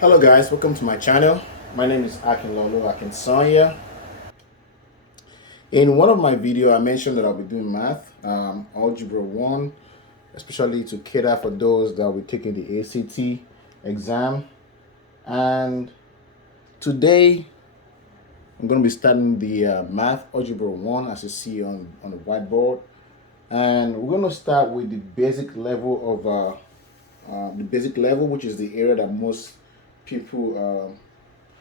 Hello guys, welcome to my channel. My name is Akinlolo Akinsanya. In one of my videos, I mentioned that I'll be doing math, Algebra 1, especially to cater for those that will be taking the ACT exam. And today, I'm going to be starting the math Algebra 1 as you see on the whiteboard. And we're going to start with the basic level of which is the area that most people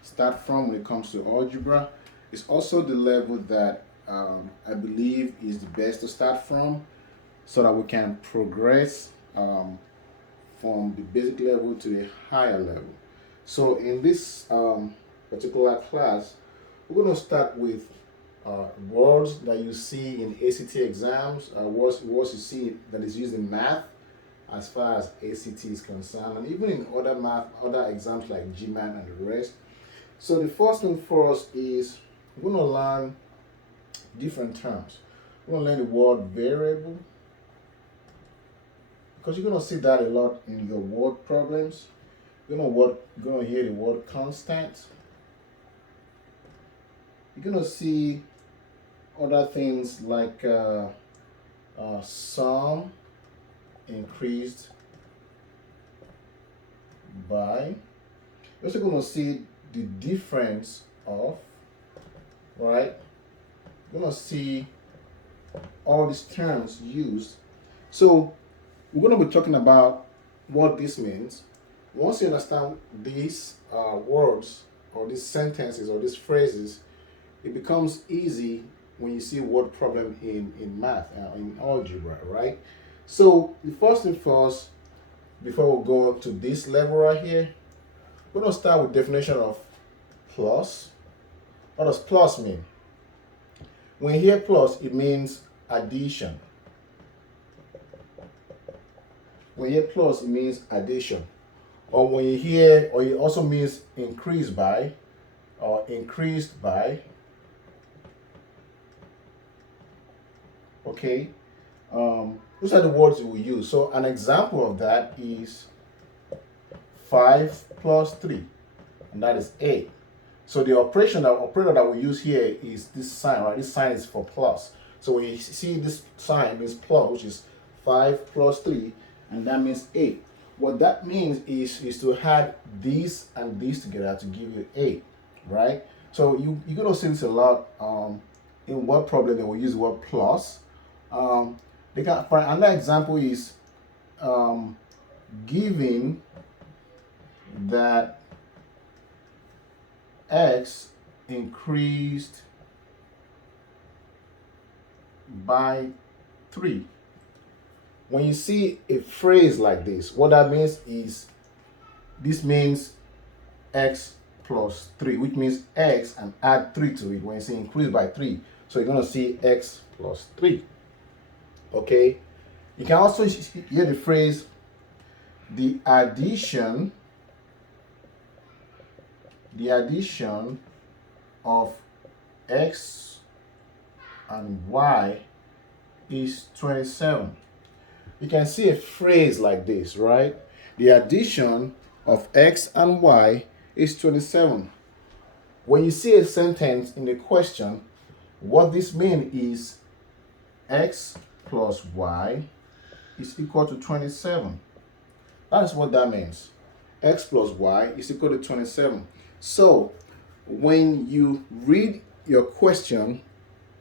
start from when it comes to algebra. It's also the level that I believe is the best to start from so that we can progress from the basic level to the higher level. So in this particular class, we're going to start with words that you see in ACT exams, words you see that is used in math as far as ACT is concerned, and even in other exams like GMAT and the rest. So the first thing for us is we're going to learn different terms. We're going to learn the word variable, because you're going to see that a lot in your word problems. You're going to hear the word constant. You're going to see other things like sum increased by. You're also going to see the difference of, right? You're going to see all these terms used. So we're going to be talking about what this means. Once you understand these words or these sentences or these phrases, it becomes easy when you see word problem in math, in algebra, right? So the first thing first, before we go to this level right here, we're going to start with definition of plus. What does plus mean? When you hear plus, it means addition. When you hear plus, it means addition. Or when you hear, or it also means increased by, or increased by. Okay, those are the words we use. So an example of that is 5 plus 3, and that is 8. So the operator that we use here is this sign, right? This sign is for plus. So when you see this sign, it means plus, which is 5 plus 3, and that means 8. What that means is to add this and this together to give you 8, right? So you're going to see this a lot in word problem. They will use the word plus. For another example is given that x increased by 3. When you see a phrase like this, what that means is this means x plus 3, which means x and add 3 to it when you say increase by 3. So you're going to see x plus 3. Okay, you can also hear the phrase the addition of x and y is 27. You can see a phrase like this, right? The addition of x and y is 27. When you see a sentence in the question, what this means is x plus y is equal to 27. That's what that means. X plus y is equal to 27. So when you read your question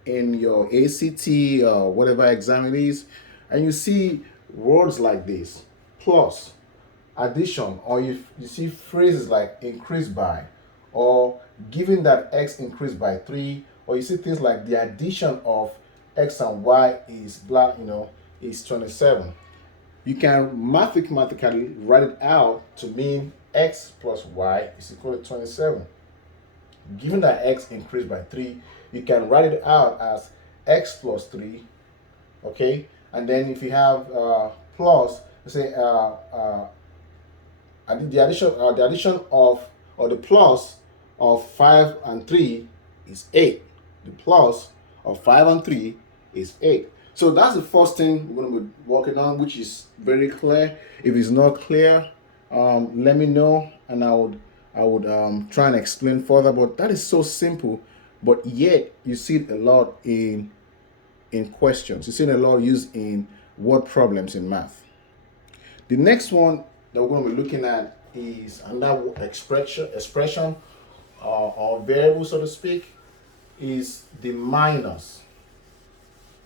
in your ACT or whatever exam it is, and you see words like this, plus, addition, or you see phrases like increased by, or given that x increased by 3, or you see things like the addition of x and y is is 27. You can mathematically write it out to mean x plus y is equal to 27. Given that x increased by 3, you can write it out as x plus 3, okay? And then if you have plus, say the addition of, or the plus of 5 and 3 is 8. The plus of 5 and 3 is 8. So that's the first thing we're going to be working on, which is very clear. If it's not clear, let me know and I would try and explain further, but that is so simple, but yet you see it a lot in questions. You see it a lot used in word problems in math. The next one that we're going to be looking at is another expression or variable, so to speak, is the minus.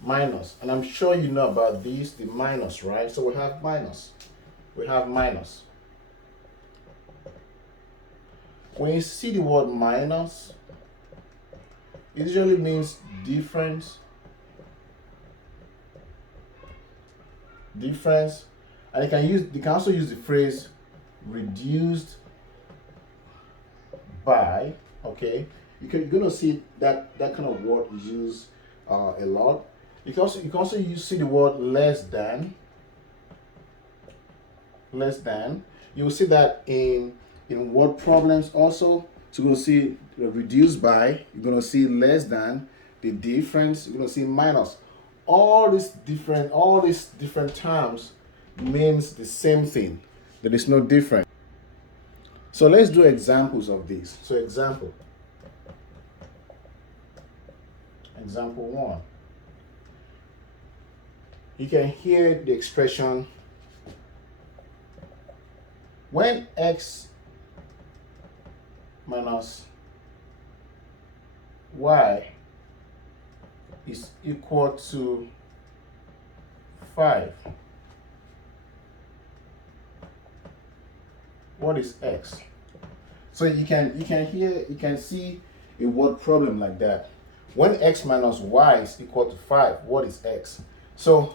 Minus, and I'm sure you know about these, the minus, right? So we have minus. We have minus. When you see the word minus, it usually means difference, and you can also use the phrase reduced by. Okay, you're gonna see that kind of word is used a lot. You can also see the word less than. Less than. You will see that in word problems also. So you're going to see reduced by, you're going to see less than, the difference, you're going to see minus. All these different terms means the same thing. There is no difference. So let's do examples of this. So example 1. You can hear the expression when x minus y is equal to 5. What is x? So you can see a word problem like that. When x minus y is equal to 5, what is x? So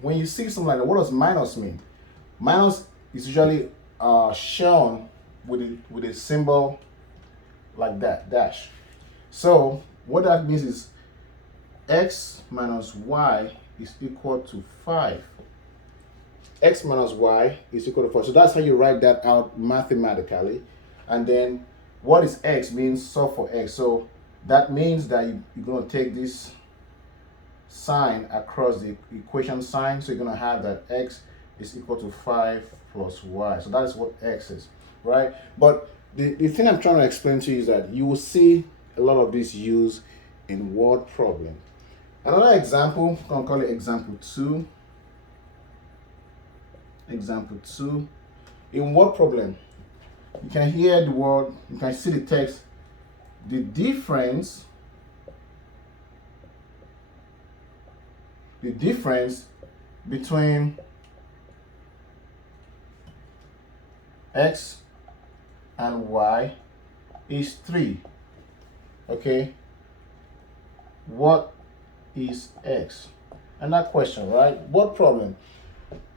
when you see something like that, what does minus mean? Minus is usually shown with a symbol like that, dash. So what that means is x minus y is equal to 5. X minus y is equal to 4. So that's how you write that out mathematically. And then what is x means solve for x. So that means that you're going to take this sign across the equation sign. So you're going to have that x is equal to 5 plus y. So that is what x is, right? But the thing I'm trying to explain to you is that you will see a lot of this used in word problem. Another example, I'm going to call it example 2. Example 2. In word problem, you can hear the word, you can see the text, the difference between x and y is 3. Okay, what is x? And that question, right? What problem?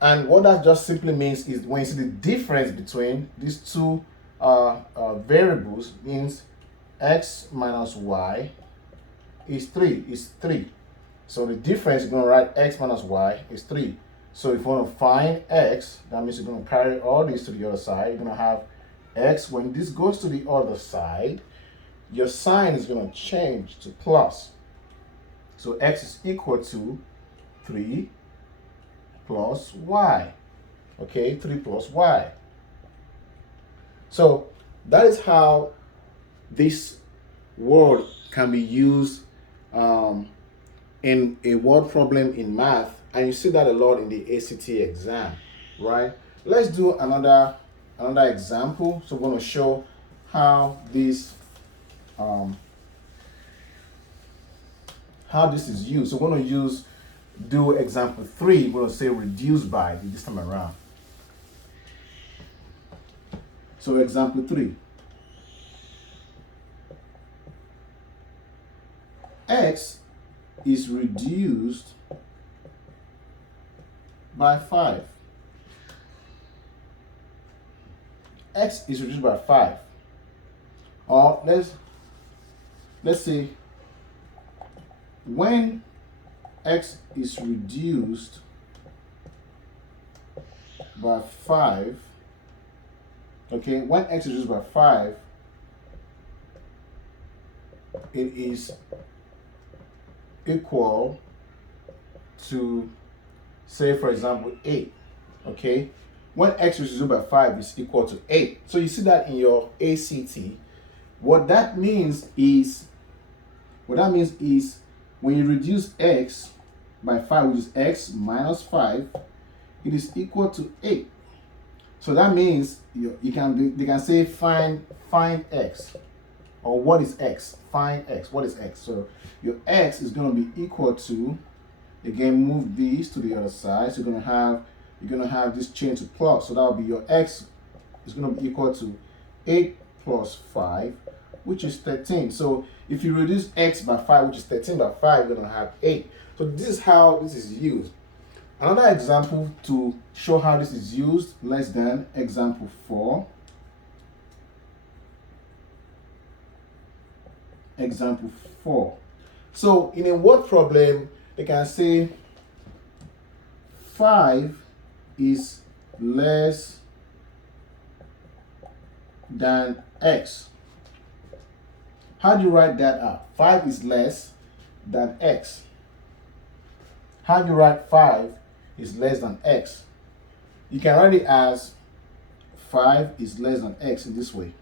And what that just simply means is when you see the difference between these two variables, means x minus y is 3. Is 3. So the difference, you're going to write x minus y is 3. So if you want to find x, that means you're going to carry all these to the other side. You're going to have x. When this goes to the other side, your sign is going to change to plus. So x is equal to 3 plus y. Okay, 3 plus y. So that is how this word can be used in a word problem in math, and you see that a lot in the ACT exam, right? Let's do another example. So we're going to show how this is used. So we're going to do example 3. We're going to say reduce by this time around. So example 3. X is reduced by 5. X is reduced by 5. Or let's say when x is reduced by 5, okay, when x is reduced by 5, it is equal to, say for example, 8. Okay, when x is reduced by 5 is equal to 8. So you see that in your ACT. What that means is when you reduce x by 5, which is x minus 5, it is equal to 8. So that means they can say find x, or what is x? Find x. What is x? So your x is going to be equal to, again, move these to the other side. So you're gonna have this change to plus. So that will be your x is going to be equal to 8 plus 5, which is 13. So if you reduce x by 5, which is 13 by 5, you're going to have 8. So this is how this is used. Another example to show how this is used, less than example 4. Example 4. So in a word problem, they can say 5 is less than x. How do you write that out? 5 is less than x. How do you write 5 is less than x? You can write it as 5 is less than x in this way.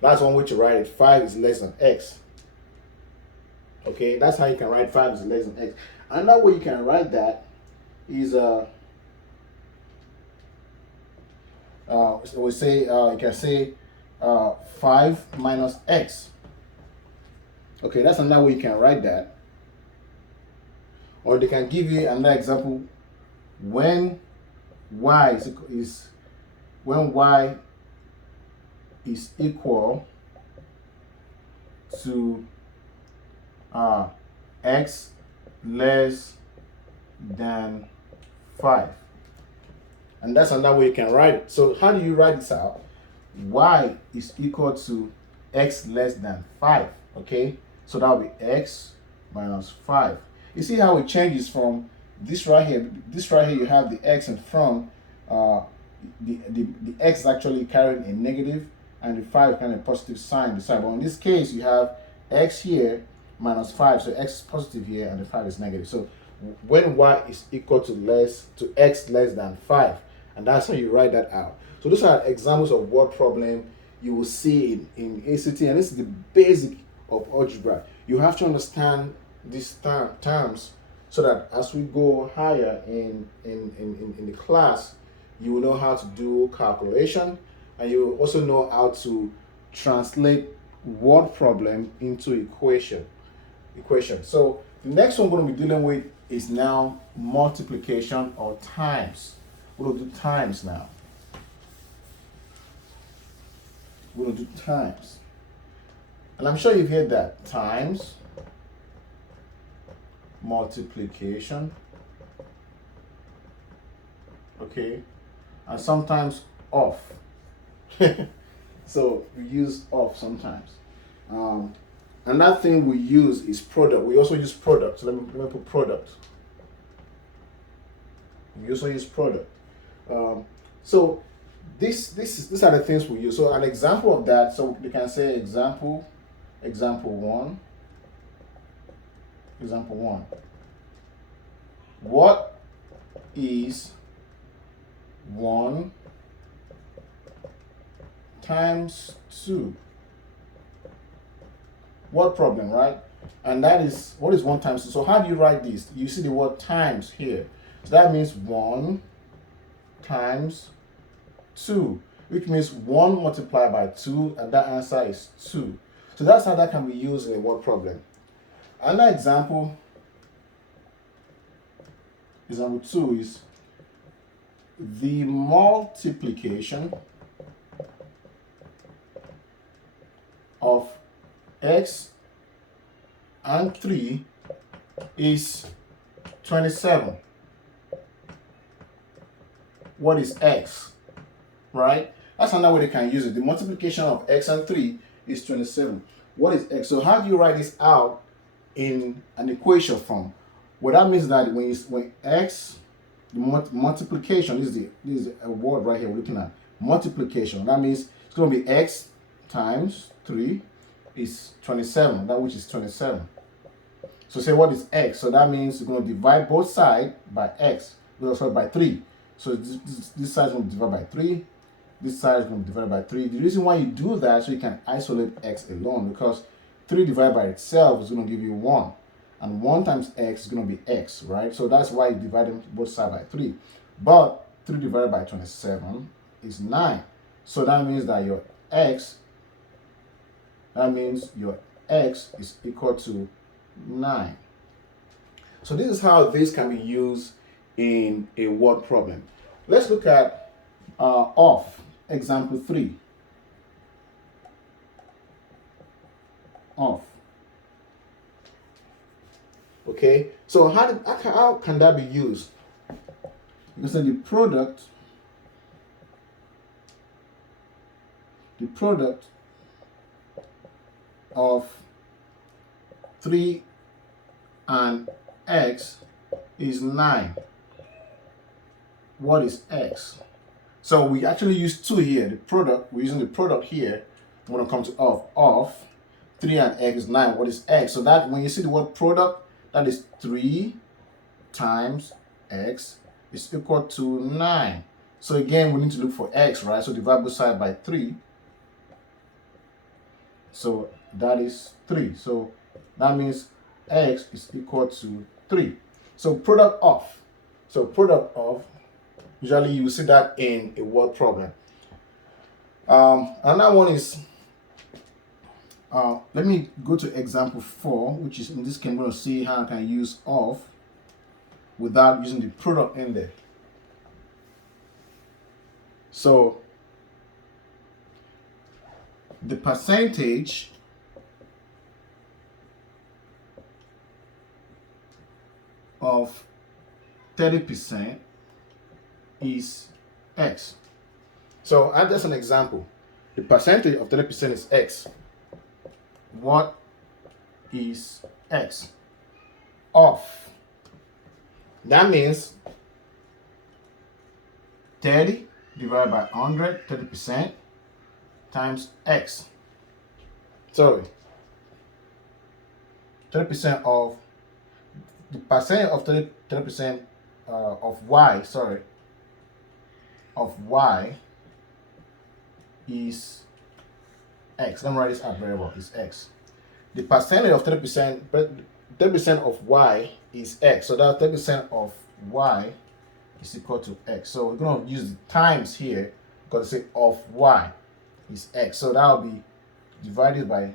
That's one way to write it. 5 is less than x. Okay, that's how you can write 5 is less than x. Another way you can write that is we say you can say 5 minus x. Okay, that's another way you can write that. Or they can give you another example when y is equal to x less than 5. And that's another way you can write it. So how do you write this out? Y is equal to x less than 5. Okay, so that will be x minus 5. You see how it changes from this right here. This right here, you have the x in front. The x is actually carrying a negative, and the 5 is kind of positive sign beside. But in this case, you have x here minus 5, so x is positive here, and the 5 is negative. So when y is equal to x less than 5, and that's how you write that out. So those are examples of word problem you will see in ACT, and this is the basic of algebra. You have to understand these terms so that as we go higher in the class, you will know how to do calculation, and you will also know how to translate word problem into equation. So the next one we're going to be dealing with is now multiplication or times. We're going to do times now. We're going to do times. And I'm sure you've heard that. Times, multiplication, okay, and sometimes off. So we use off sometimes. Another thing we use is product. We also use product. So let me put product. We also use product. So these are the things we use. So an example of that. So we can say example 1. Example 1. What is 1 times 2? Word problem, right? And that is, what is 1 times 2? So how do you write this? You see the word times here. So that means 1 times 2, which means 1 multiplied by 2, and that answer is 2. So that's how that can be used in a word problem. Another example 2 is the multiplication of x and 3 is 27. What is x? Right? That's another way they can use it. The multiplication of x and 3 is 27. What is x? So how do you write this out in an equation form? What that means is that when x, the multiplication, this is a word right here we're looking at, multiplication. That means it's going to be x times 3 is 27, that which is 27. So say what is x? So that means you're going to divide both sides by x, sorry, by 3. So this side is going to be divided by 3. This side is going to be divided by 3. The reason why you do that so you can isolate x alone, because 3 divided by itself is going to give you 1. And 1 times x is going to be x, right? So that's why you divide them both sides by 3. But 3 divided by 27 is 9. So that means that your x is equal to 9. So this is how this can be used in a word problem. Let's look at off, example 3. Off. Okay, so how can that be used? You say the product of 3 and x is 9. What is x? So we actually use 2 here. The product, we're using the product here. When it comes to off 3 and x is 9. What is x? So that when you see the word product, that is 3 times x is equal to 9. So again, we need to look for x, right? So divide both sides by 3. So that is 3. So that means x is equal to 3. So product of. So product of, usually you see that in a word problem. Another one is, let me go to example 4, which is in this case, I'm going to see how I can use of without using the product in there. So the percentage of 30% is x. So add just an example. The percentage of 30% is x. What is x? Off. That means 30 divided by 100, 30% times x. Sorry. 30% of the percent of 30% of y, sorry, of y is x. Let me write this out very well. It's x. The percentage of 30%, 30% of y is x. So that 30% of y is equal to x. So we're going to use the times here because say of y is x. So that will be divided by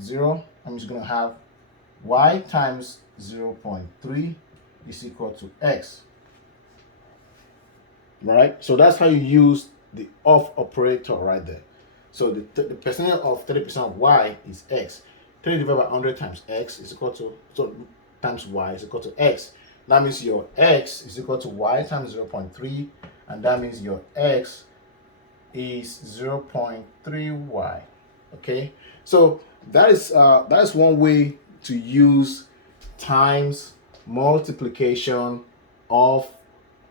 0. I'm just going to have y times 0.3 is equal to x. Right? So that's how you use the of operator right there. So the percentage of 30% of y is x. 30 divided by 100 times x is equal to, so times y is equal to x. That means your x is equal to y times 0.3, and that means your x is 0.3y. Okay, so that is one way to use times, multiplication, of,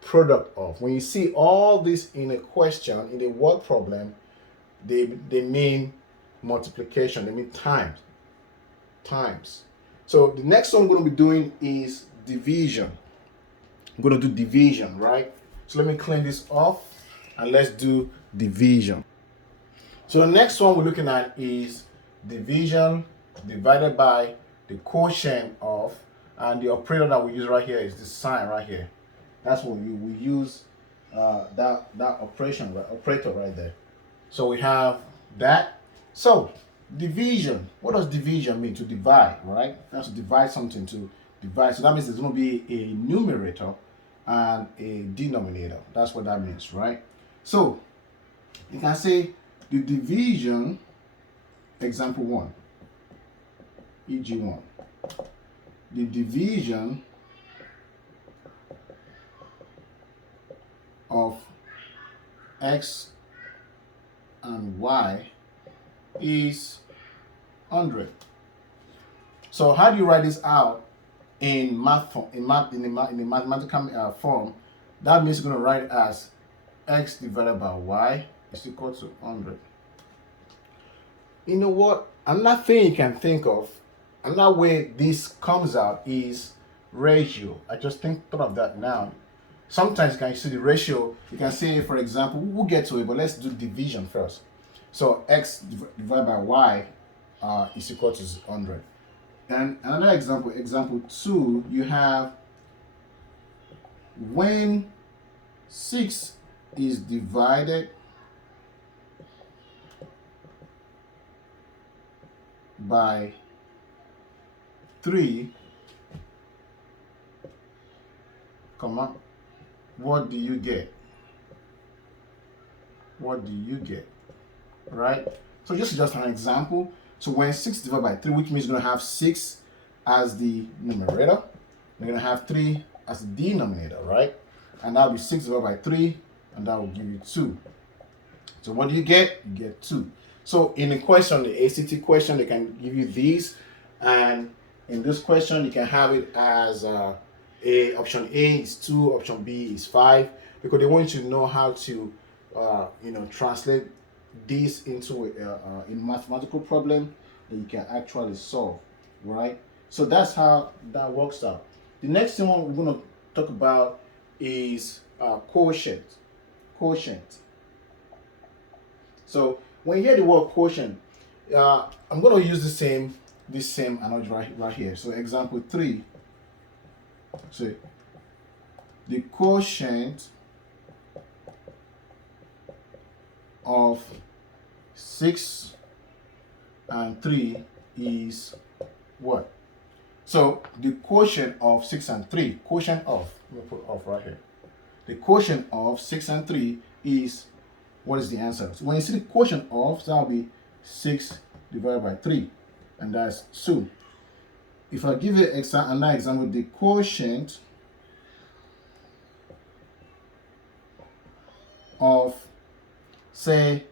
product of. When you see all this in a question, in a word problem, they mean multiplication, they mean times. So the next one I'm going to be doing is division. I'm going to do division, right? So let me clean this off and let's do division. So the next one we're looking at is division divided by the quotient of, and the operator that we use right here is this sign right here. That's what we use that operator right there. So we have that. So division, what does division mean? To divide, right? That's to divide something, to divide. So that means there's going to be a numerator and a denominator. That's what that means, right? So you can say the division, example 1, EG1. The division of x and y is 100. So how do you write this out in math form? In the mathematical form, that means you're going to write it as x divided by y is equal to 100. You know what? Another thing you can think of, another way this comes out is ratio. I just thought of that now. sometimes you can see the ratio. You can say, for example, we'll get to it, but let's do division first. So x divided by y is equal to 100. And another example, example 2, you have when 6 is divided by 3, comma, what do you get? What do you get? Right? So just an example. So when 6 divided by 3, which means you're going to have 6 as the numerator, you're going to have 3 as the denominator, right? And that'll be 6 divided by 3, and that will give you 2. So what do you get? You get 2. So in the question, the ACT question, they can give you these, and in this question, you can have it as option A is 2, option B is 5, because they want you to know how to, translate this into a mathematical problem that you can actually solve, right? So that's how that works out. The next thing we're going to talk about is quotient. Quotient. So when you hear the word quotient, I'm going to use this same analogy right here. So example 3. So the quotient of 6 and 3 is what? So the quotient of 6 and 3, quotient of, let me put off right here. The quotient of 6 and 3 is, what is the answer? So when you see the quotient of, that'll be 6 divided by 3, and that's 2. If I give you another example, the quotient of, say,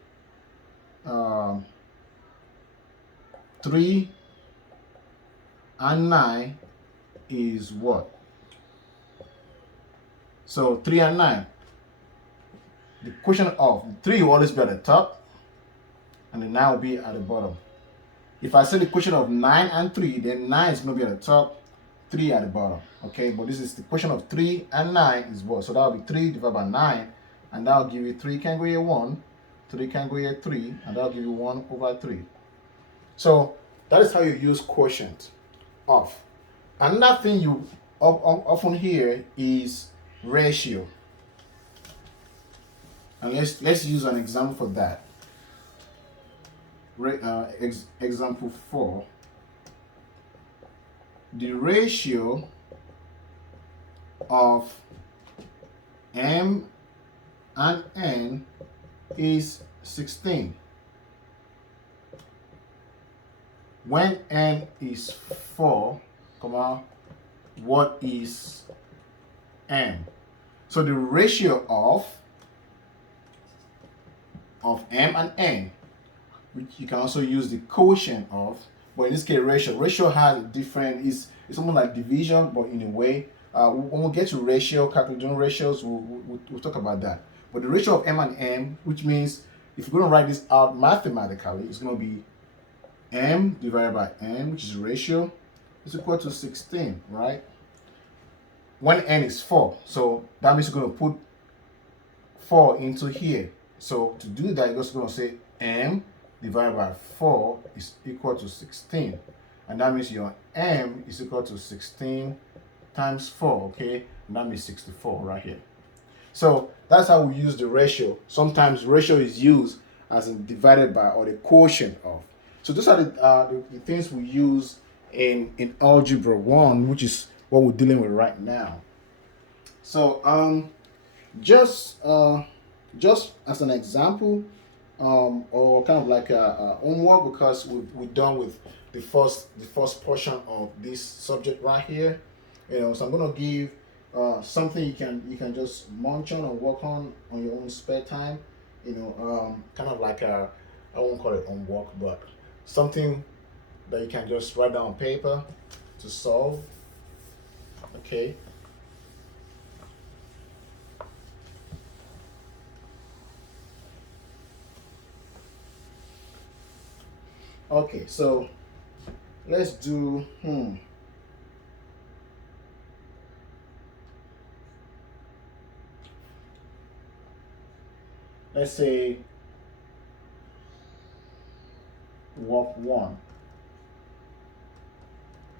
3 and 9 is what? So 3 and 9. The quotient of 3 will always be at the top, and the 9 will be at the bottom. If I say the quotient of 9 and 3, then 9 is going to be at the top, 3 at the bottom. Okay, but this is the quotient of 3 and 9 is what? So that will be 3 divided by 9, and that will give you 3 can go here 1, 3 can go here 3, and that will give you 1 over 3. So that is how you use quotient of. Another thing you often hear is ratio. And let's use an example for that. Example 4. The ratio of m and n is 16. When n is 4, what is m? So the ratio of m and n, which you can also use the quotient of, but in this case ratio has a different, it's almost like division, but in a way. When we get to ratio, calculating ratios, we'll talk about that. But the ratio of m and n, which means if you're going to write this out mathematically, it's going to be m divided by n, which is ratio, is equal to 16, right? When n is 4, so that means you're going to put 4 into here. So to do that, you're just going to say m divided by 4 is equal to 16. And that means your m is equal to 16 times 4, okay? And that means 64 right here. So that's how we use the ratio. Sometimes ratio is used as in divided by or the quotient of. So those are the things we use in Algebra 1, which is what we're dealing with right now. So just as an example, or kind of like a homework, because we're done with the first portion of this subject right here. So I'm gonna give something you can just munch on or work on your own spare time. Kind of like I won't call it homework, but something that you can just write down on paper to solve. Okay. Okay, so let's do let's say work 1.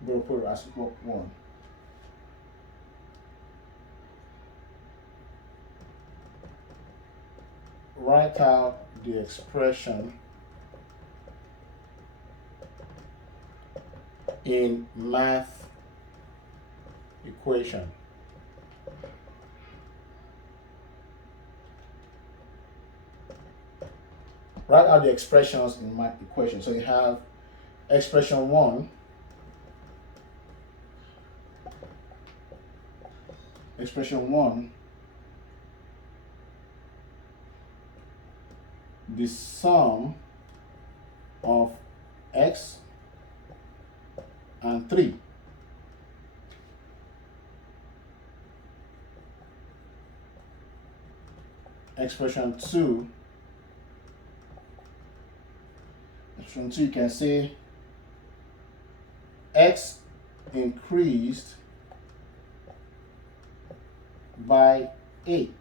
We'll put it as work 1. Write out the expression in math equation. Write out the expressions in math equation. So you have expression 1, the sum of x and 3. Expression 2, you can say x increased by 8.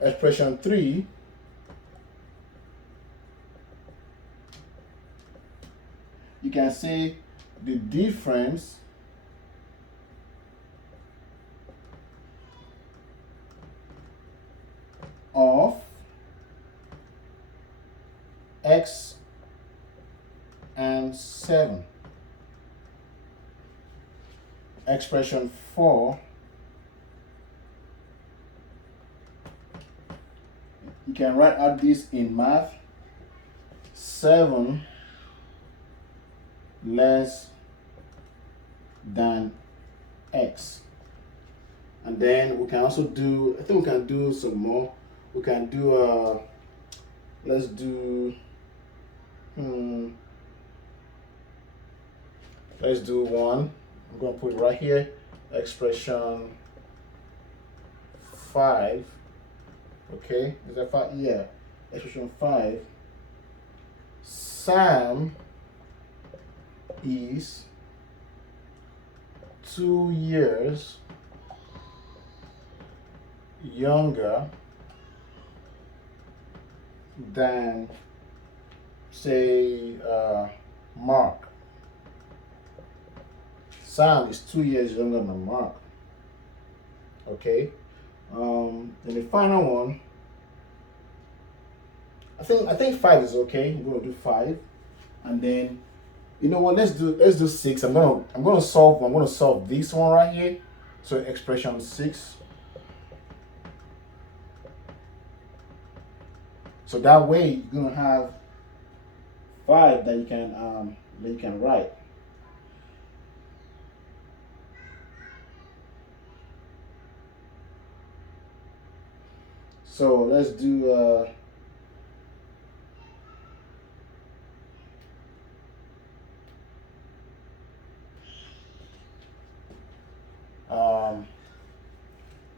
Expression 3, you can say the difference of x and 7. Expression 4, you can write out this in math: 7 less than x. And then we can also do, I think we can do some more. We can do let's do let's do 1. I'm going to put it right here. Expression 5. Okay, is that 5? Yeah. Expression 5. Sam is 2 years younger than, say, Mark. Sam is 2 years younger than Mark. Okay. And the final one, I think 5 is okay. We're gonna do 5, and then you know what? Let's do 6. I'm gonna solve this one right here. So expression 6. So that way you're gonna have 5 that you can write. So let's do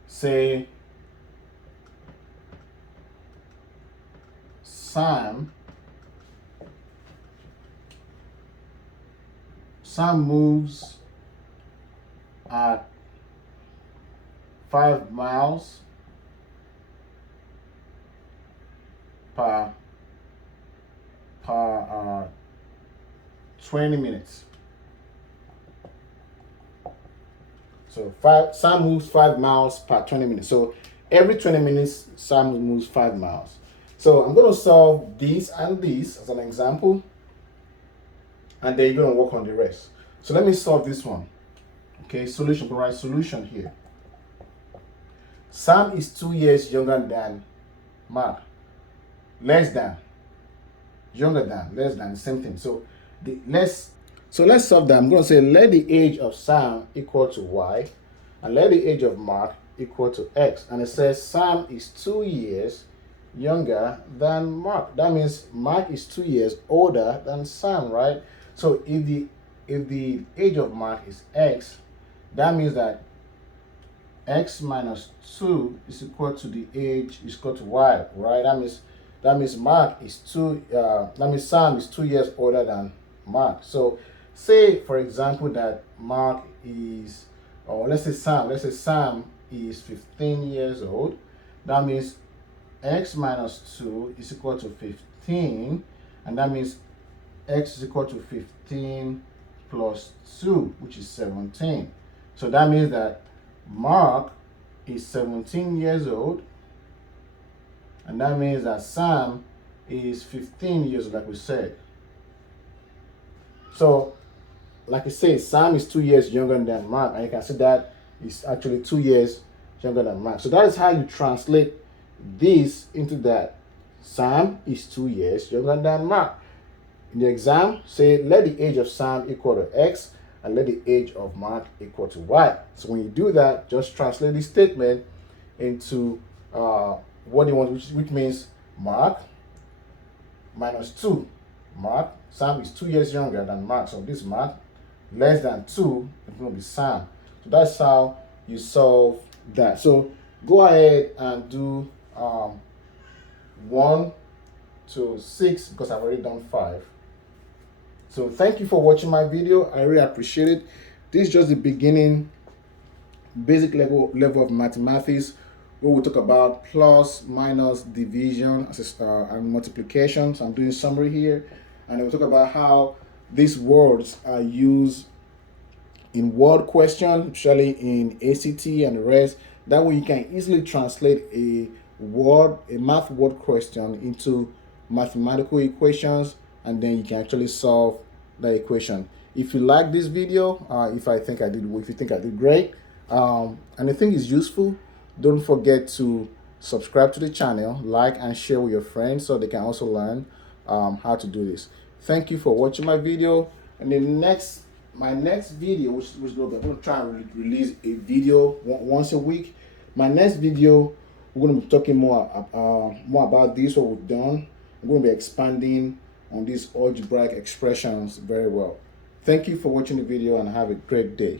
say Sam moves at 5 miles per 20 minutes. So Sam moves 5 miles per 20 minutes. So every 20 minutes, Sam moves 5 miles. So I'm going to solve this and this as an example, and then you're going to work on the rest. So let me solve this one. Okay, solution, provide solution here. Sam is 2 years younger than Mark. Less than, younger than, less than, the same thing. So let's solve that. I'm going to say let the age of Sam equal to y, and let the age of Mark equal to x. And it says Sam is 2 years younger than Mark. That means Mark is 2 years older than Sam, right? So if the age of Mark is x, that means that x minus 2 is equal to the age is equal to y, right? That means Mark is that means Sam is 2 years older than Mark. So say for example that Mark let's say Sam is 15 years old. That means x minus 2 is equal to 15, and that means x is equal to 15 plus 2, which is 17. So that means that Mark is 17 years old, and that means that Sam is 15 years old, like we said. So, like I said, Sam is 2 years younger than Mark, and you can see that he's actually 2 years younger than Mark. So that is how you translate this into that. Sam is 2 years younger than Mark. In the exam, say let the age of Sam equal to X and let the age of Mark equal to Y. So when you do that, just translate this statement into what you want, which means Mark minus 2. Mark, Sam is 2 years younger than Mark. So this Mark less than 2 is going to be Sam. So that's how you solve that. So go ahead and do 1 to 6 because I've already done 5. So thank you for watching my video. I really appreciate it. This is just the beginning, basic level of mathematics, where we talk about plus, minus, division, and multiplication. So I'm doing summary here, and we'll talk about how these words are used in word questions, especially in ACT and the rest. That way you can easily translate a math word question into mathematical equations, and then you can actually solve the equation. If you like this video, if you think I did great, and you think it's useful, don't forget to subscribe to the channel, like and share with your friends so they can also learn how to do this. Thank you for watching my video. And my next video, which I'm going to try and release a video once a week. My next video, we're going to be talking more about this, what we've done. I'm going to be expanding on these algebraic expressions very well. Thank you for watching the video and have a great day.